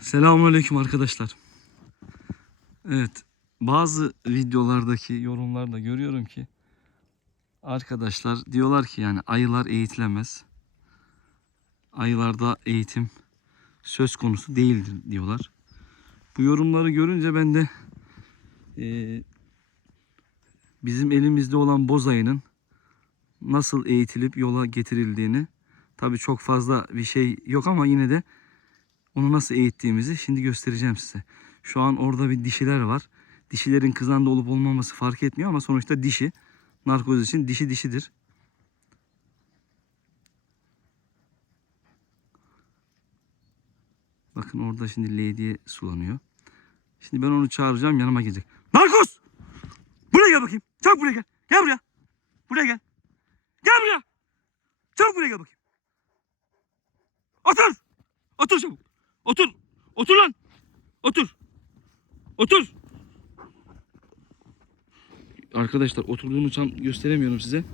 Selamünaleyküm arkadaşlar. Evet, bazı videolardaki yorumlarda görüyorum ki arkadaşlar diyorlar ki yani ayılar eğitilemez. Ayılarda eğitim söz konusu değildir diyorlar. Bu yorumları görünce ben de eee, bizim elimizde olan boz ayının nasıl eğitilip yola getirildiğini tabii çok fazla bir şey yok ama yine de onu nasıl eğittiğimizi şimdi göstereceğim size. Şu an orada bir dişiler var. Dişilerin kızanda olup olmaması fark etmiyor ama sonuçta dişi. Narkoz için dişi dişidir. Bakın orada şimdi Lady'ye sulanıyor. Şimdi ben onu çağıracağım yanıma gelecek. Narkoz! Buraya gel bakayım. Çabuk buraya gel. Gel buraya. Buraya gel. Gel buraya. Çabuk buraya gel bakayım. Otur. Otur çabuk. Otur. Otur lan. Otur. Otur. Arkadaşlar oturduğunu tam gösteremiyorum size.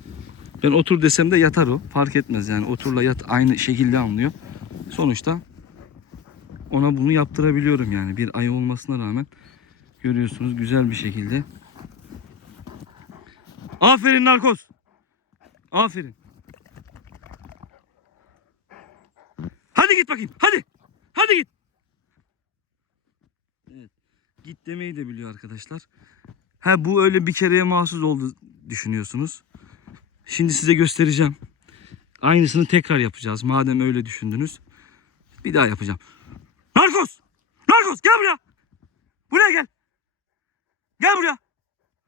Ben otur desem de yatar o. Fark etmez yani. Oturla yat aynı şekilde anlıyor. Sonuçta ona bunu yaptırabiliyorum yani. Bir ay olmasına rağmen görüyorsunuz güzel bir şekilde. Aferin narkoz. Aferin. Hadi git bakayım. Hadi. Hadi git. Evet. Git demeyi de biliyor arkadaşlar. Ha bu öyle bir kereye mahsus oldu düşünüyorsunuz. Şimdi size göstereceğim. Aynısını tekrar yapacağız. Madem öyle düşündünüz. Bir daha yapacağım. Narkos! Narkos gel buraya. Buraya gel. Gel buraya.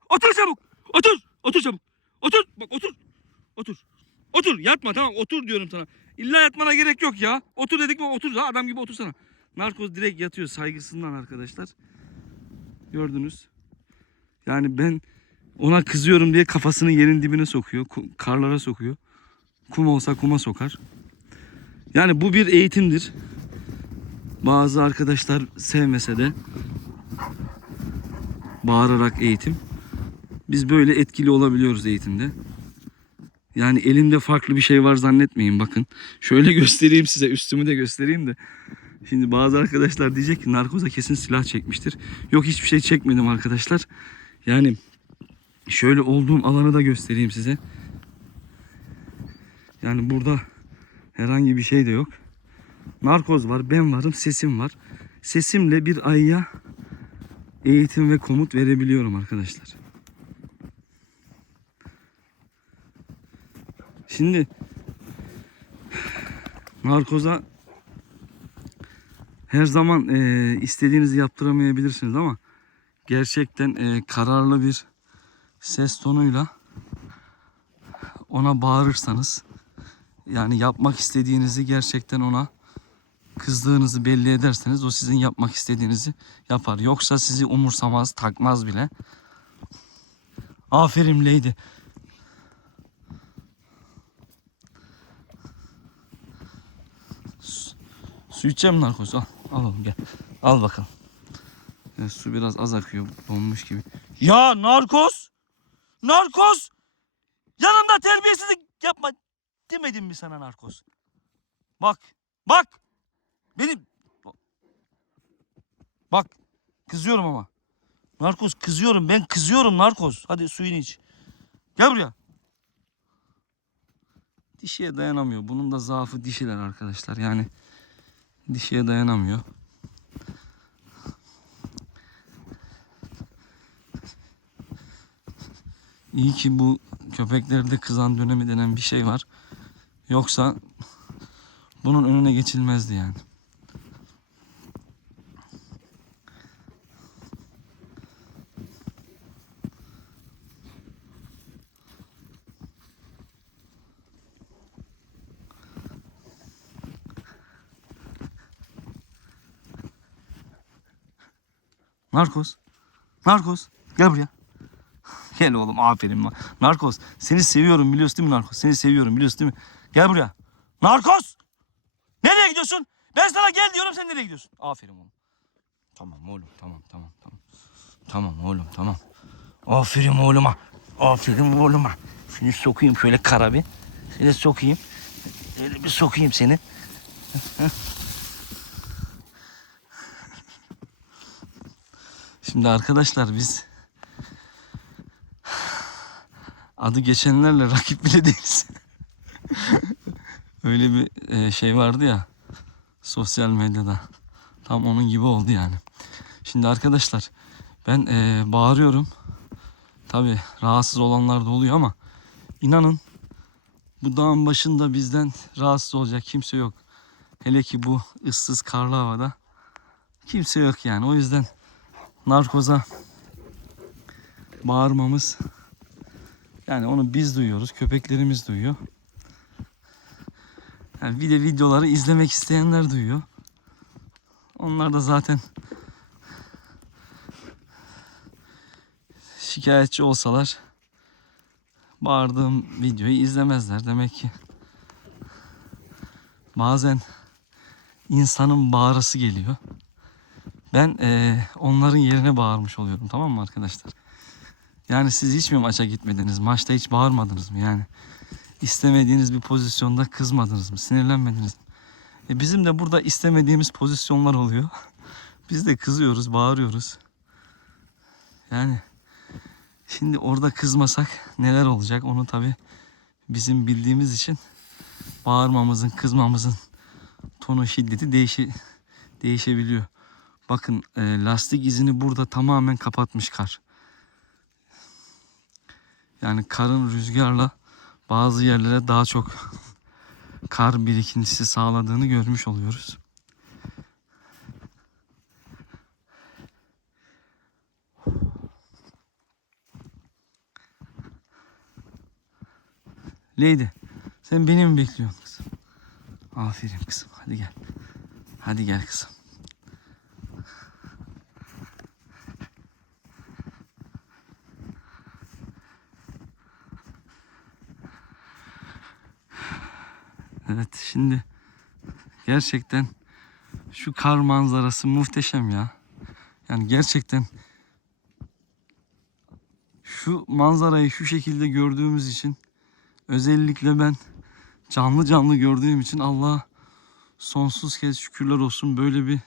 Otur çabuk. Otur. Otur çabuk. Otur. Bak otur. Otur. Otur. Yatma tamam. Otur diyorum sana. İlla yatmana gerek yok ya. Otur dedik mi otur. Ha, adam gibi otursana. Narkoz direkt yatıyor saygısından arkadaşlar. Gördünüz. Yani ben ona kızıyorum diye kafasını yerin dibine sokuyor. ku- Karlara sokuyor. Kum olsa kuma sokar. Yani bu bir eğitimdir. Bazı arkadaşlar sevmese de bağırarak eğitim. Biz böyle etkili olabiliyoruz eğitimde. Yani elimde farklı bir şey var zannetmeyin bakın. Şöyle göstereyim size üstümü de göstereyim de. Şimdi bazı arkadaşlar diyecek ki narkoza kesin silah çekmiştir. Yok hiçbir şey çekmedim arkadaşlar. Yani şöyle olduğum alanı da göstereyim size. Yani burada herhangi bir şey de yok. Narkoz var, ben varım, sesim var. Sesimle bir ayıya eğitim ve komut verebiliyorum arkadaşlar. Şimdi narkoza her zaman e, istediğinizi yaptıramayabilirsiniz ama gerçekten e, kararlı bir ses tonuyla ona bağırırsanız yani yapmak istediğinizi gerçekten ona kızdığınızı belli ederseniz o sizin yapmak istediğinizi yapar. Yoksa sizi umursamaz, takmaz bile. Aferin Lady. Su içeceğim narkoz. Al, al oğlum gel. Al bakalım. Ya, su biraz az akıyor. Donmuş gibi. Ya narkoz! Narkoz! Yanımda terbiyesizlik yapma. Demedim mi sana narkoz? Bak. Bak. Benim... Bak. Kızıyorum ama. Narkoz kızıyorum. Ben kızıyorum narkoz. Hadi suyunu iç. Gel buraya. Dişiye dayanamıyor. Bunun da zaafı dişiler arkadaşlar. Yani dişiye dayanamıyor. İyi ki bu köpeklerde kızan dönemi denen bir şey var. Yoksa bunun önüne geçilmezdi yani. Narkos. Narkos. Gel buraya. Gel oğlum aferin. lan. Narkos. Seni seviyorum biliyorsun değil mi Narkos? Seni seviyorum biliyorsun değil mi? Gel buraya. Narkos. Nereye gidiyorsun? Ben sana gel diyorum sen nereye gidiyorsun? Aferin oğlum. Tamam oğlum tamam tamam tamam. Tamam oğlum tamam. Aferin oğluma. Aferin oğluma. Seni sokayım şöyle kara bir. Seni sokayım. Şöyle bir sokayım seni. Şimdi arkadaşlar biz adı geçenlerle rakip bile değiliz. Öyle bir e, şey vardı ya sosyal medyada. Tam onun gibi oldu yani. Şimdi arkadaşlar ben e, bağırıyorum. Tabi rahatsız olanlar da oluyor ama inanın bu dağın başında bizden rahatsız olacak kimse yok. Hele ki bu ıssız karlı havada kimse yok yani. O yüzden narkoza bağırmamız yani onu biz duyuyoruz, köpeklerimiz duyuyor. Yani bir de videoları izlemek isteyenler duyuyor. Onlar da zaten şikayetçi olsalar bağırdığım videoyu izlemezler. Demek ki bazen insanın bağırası geliyor. Ben eee, onların yerine bağırmış oluyorum tamam mı arkadaşlar? Yani siz hiç mi maça gitmediniz? Maçta hiç bağırmadınız mı? Yani istemediğiniz bir pozisyonda kızmadınız mı? Sinirlenmediniz mi? E bizim de burada istemediğimiz pozisyonlar oluyor. Biz de kızıyoruz, bağırıyoruz. Yani şimdi orada kızmasak neler olacak onu tabi bizim bildiğimiz için bağırmamızın, kızmamızın tonu, şiddeti değişi, değişebiliyor. Bakın e, lastik izini burada tamamen kapatmış kar. Yani karın rüzgarla bazı yerlere daha çok kar birikintisi sağladığını görmüş oluyoruz. Lady, sen beni mi bekliyorsun kızım? Aferin kızım, hadi gel. Hadi gel kızım. Evet şimdi gerçekten şu kar manzarası muhteşem ya. Yani gerçekten şu manzarayı şu şekilde gördüğümüz için özellikle ben canlı canlı gördüğüm için Allah'a sonsuz kez şükürler olsun böyle bir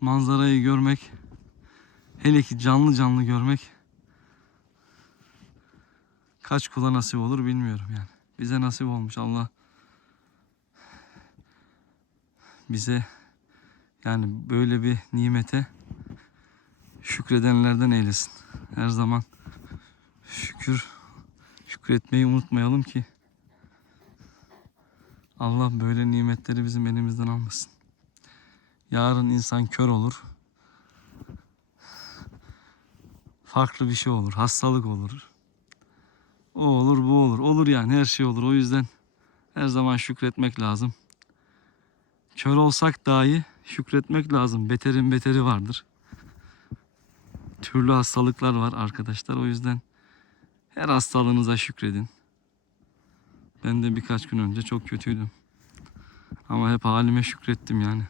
manzarayı görmek hele ki canlı canlı görmek kaç kula nasip olur bilmiyorum yani. Bize nasip olmuş Allah bize yani böyle bir nimete şükredenlerden eylesin. Her zaman şükür şükretmeyi unutmayalım ki Allah böyle nimetleri bizim elimizden almasın. Yarın insan kör olur. Farklı bir şey olur. Hastalık olur. O olur bu olur. Olur yani her şey olur. O yüzden her zaman şükretmek lazım. Kör olsak dahi şükretmek lazım. Beterin beteri vardır. Türlü hastalıklar var arkadaşlar. O yüzden her hastalığınıza şükredin. Ben de birkaç gün önce çok kötüydüm. Ama hep halime şükrettim yani.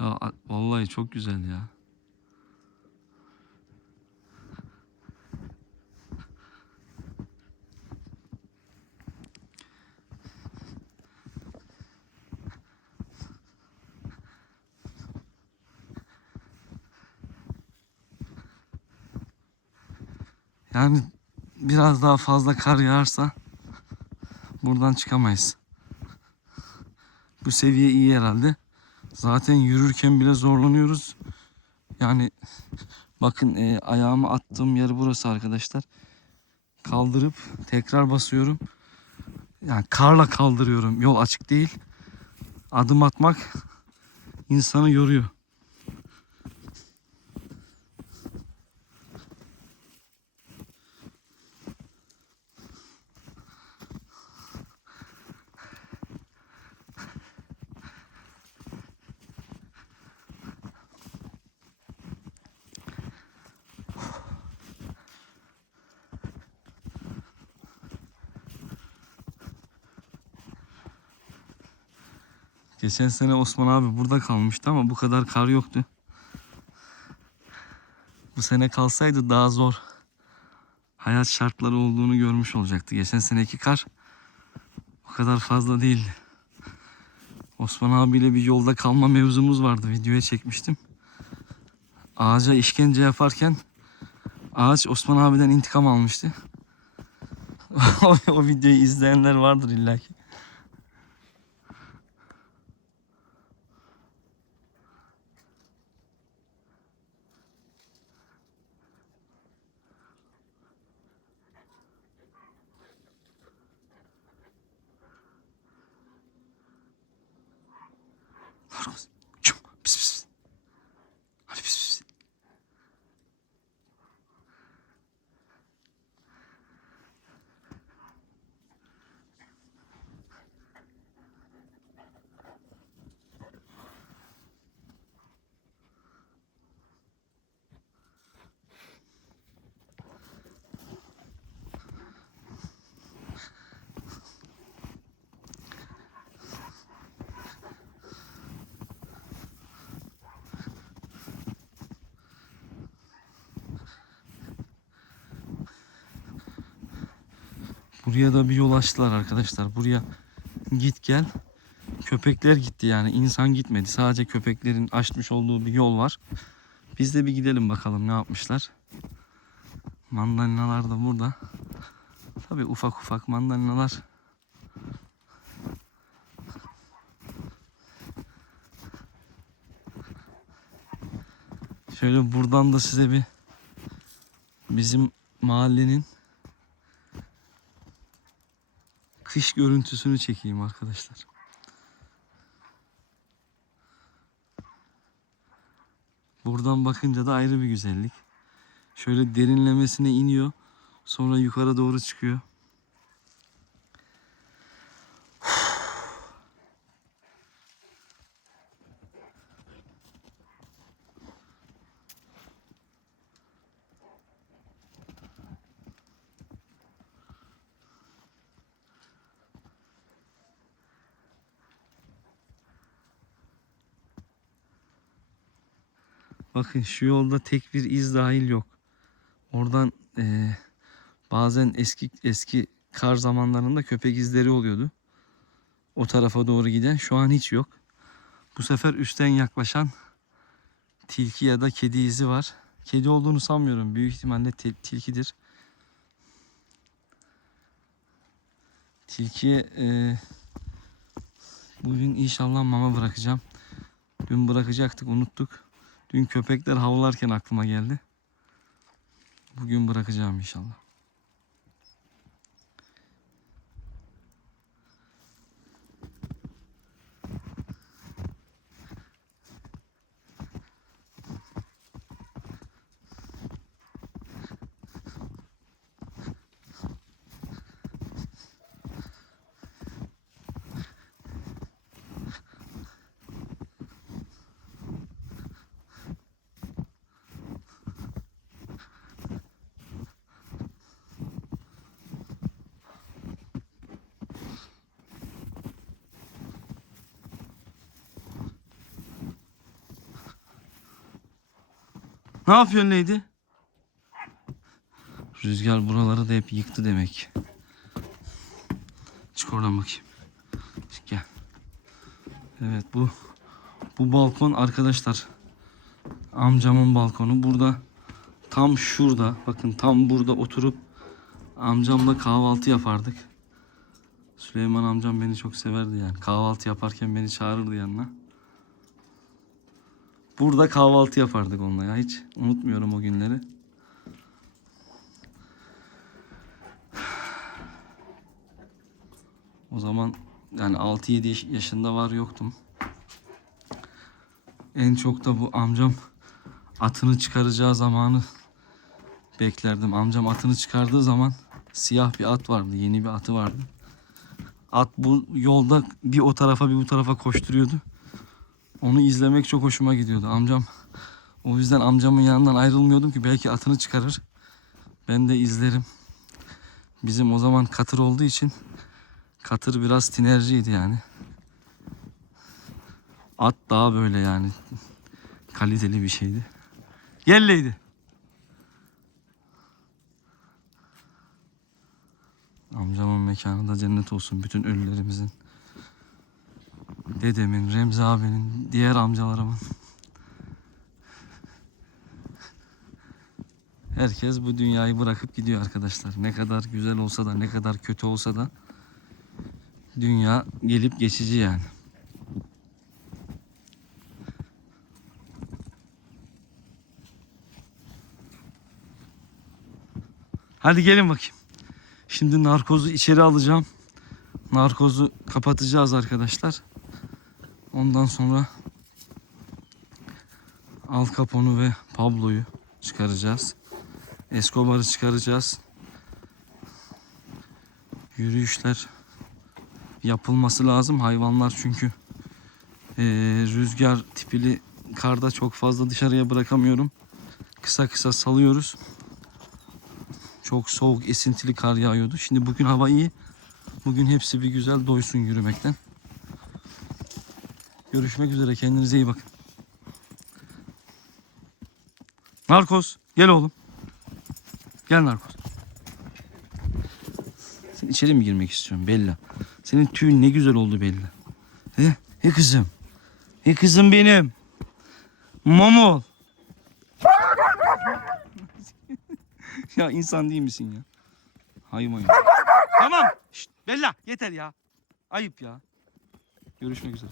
Ya vallahi çok güzel ya. Yani biraz daha fazla kar yağarsa buradan çıkamayız. Bu seviye iyi herhalde. Zaten yürürken bile zorlanıyoruz. Yani bakın e, ayağımı attığım yer burası arkadaşlar. Kaldırıp tekrar basıyorum. Yani karla kaldırıyorum. Yol açık değil. Adım atmak insanı yoruyor. Geçen sene Osman abi burada kalmıştı ama bu kadar kar yoktu. Bu sene kalsaydı daha zor hayat şartları olduğunu görmüş olacaktı. Geçen seneki kar o kadar fazla değildi. Osman abiyle bir yolda kalma mevzumuz vardı. Videoya çekmiştim. Ağaca işkence yaparken ağaç Osman abiden intikam almıştı. o, videoyu izleyenler vardır illaki. Buraya da bir yol açtılar arkadaşlar. Buraya git gel. Köpekler gitti yani. insan gitmedi. Sadece köpeklerin açmış olduğu bir yol var. Biz de bir gidelim bakalım ne yapmışlar. Mandalinalar da burada. Tabi ufak ufak mandalinalar. Şöyle buradan da size bir bizim mahallenin kış görüntüsünü çekeyim arkadaşlar. Buradan bakınca da ayrı bir güzellik. Şöyle derinlemesine iniyor. Sonra yukarı doğru çıkıyor. Bakın şu yolda tek bir iz dahil yok. Oradan eee, bazen eski eski kar zamanlarında köpek izleri oluyordu. O tarafa doğru giden şu an hiç yok. Bu sefer üstten yaklaşan tilki ya da kedi izi var. Kedi olduğunu sanmıyorum. Büyük ihtimalle til- tilkidir. Tilkiye eee, bugün inşallah mama bırakacağım. Dün bırakacaktık unuttuk. Dün köpekler havlarken aklıma geldi. Bugün bırakacağım inşallah. Ne yapıyorsun Leydi? Rüzgar buraları da hep yıktı demek. Çık oradan bakayım. Çık gel. Evet bu bu balkon arkadaşlar. Amcamın balkonu. Burada tam şurada bakın tam burada oturup amcamla kahvaltı yapardık. Süleyman amcam beni çok severdi yani. Kahvaltı yaparken beni çağırırdı yanına. Burada kahvaltı yapardık onunla ya. Hiç unutmuyorum o günleri. O zaman yani 6-7 yaş- yaşında var yoktum. En çok da bu amcam atını çıkaracağı zamanı beklerdim. Amcam atını çıkardığı zaman siyah bir at vardı. Yeni bir atı vardı. At bu yolda bir o tarafa bir bu tarafa koşturuyordu. Onu izlemek çok hoşuma gidiyordu. Amcam o yüzden amcamın yanından ayrılmıyordum ki belki atını çıkarır. Ben de izlerim. Bizim o zaman katır olduğu için katır biraz tinerciydi yani. At daha böyle yani kaliteli bir şeydi. Yelleydi. Amcamın mekanı da cennet olsun bütün ölülerimizin. Dedemin, Remzi abinin, diğer amcalarımın. Herkes bu dünyayı bırakıp gidiyor arkadaşlar. Ne kadar güzel olsa da ne kadar kötü olsa da dünya gelip geçici yani. Hadi gelin bakayım. Şimdi narkozu içeri alacağım. Narkozu kapatacağız arkadaşlar. Ondan sonra Al Capone'u ve Pablo'yu çıkaracağız. Escobar'ı çıkaracağız. Yürüyüşler yapılması lazım. Hayvanlar çünkü eee, rüzgar tipili karda çok fazla dışarıya bırakamıyorum. Kısa kısa salıyoruz. Çok soğuk esintili kar yağıyordu. Şimdi bugün hava iyi. Bugün hepsi bir güzel doysun yürümekten. Görüşmek üzere. Kendinize iyi bakın. Narkos gel oğlum. Gel Narkos. Sen içeri mi girmek istiyorsun Bella? Senin tüyün ne güzel oldu Bella. He, he kızım. He kızım benim. Momo. ya insan değil misin ya? Hayvan ya. tamam. Şşt, Bella yeter ya. Ayıp ya. Görüşmek üzere.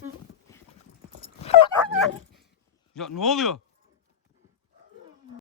Ya ne oluyor?